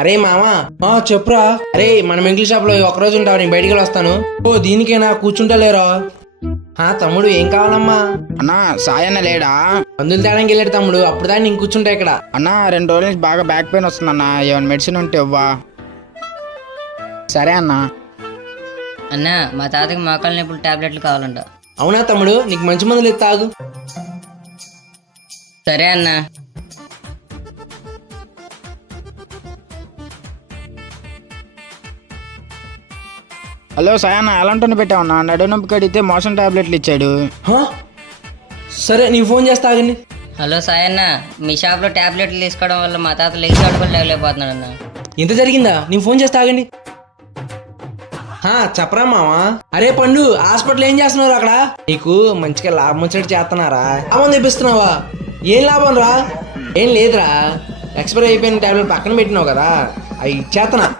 అరే మామా చెప్పురా. అరే మనం ఇంగ్లీష్ షాప్ లో ఒకరోజు ఉంటావు, నేను బయటికి వస్తాను. ఓ దీనికేనా కూర్చుంటలేరా? తమ్ముడు ఏం కావాలమ్మా? అన్నా సాయన్న లేడా? మందులు తేడానికి వెళ్ళాడు తమ్ముడు, అప్పుడు దాన్ని నేను కూర్చుంటా ఇక్కడ. అన్నా 2 రోజుల నుంచి బాగా బ్యాక్ పెయిన్ వస్తుందన్నా, ఏమైనా మెడిసిన్ ఉంటే ఇవ్వా. సరే అన్నా. అన్నా మా తాతకి మోకాళ్ళ నొప్పులు టాబ్లెట్లు కావాలంట. అవునా తమ్ముడు, నీకు మంచి మందులు ఎత్తి తాగు. సరే అన్నా. హలో సాయన్న, ఎలాంటి పెట్టావన్నా? నడు నొప్పికి అడిగితే మోషన్ టాబ్లెట్లు ఇచ్చాడు. సరే నేను ఫోన్ చేస్తా, ఆగండి. హలో సాయన్న, మీ షాప్లో టాబ్లెట్లు తీసుకోవడం వల్ల మా తాత లెగ్స్ ఆడుకొని లేవలేకపోతున్నాడు అన్న. ఎంత జరిగిందా? నేను ఫోన్ చేస్తా, ఆగండి. చెప్పరా మామా? అరే పండు, హాస్పిటల్ ఏం చేస్తున్నారు అక్కడ? నీకు మంచిగా లాభం వచ్చేట్టు చేస్తున్నారా? లాభం తెప్పిస్తున్నావా? ఏం లాభం రా? ఏం లేదురా, ఎక్స్పైర్ అయిపోయిన టాబ్లెట్ పక్కన పెట్టినావు కదా, అవి ఇచ్చేస్తున్నా.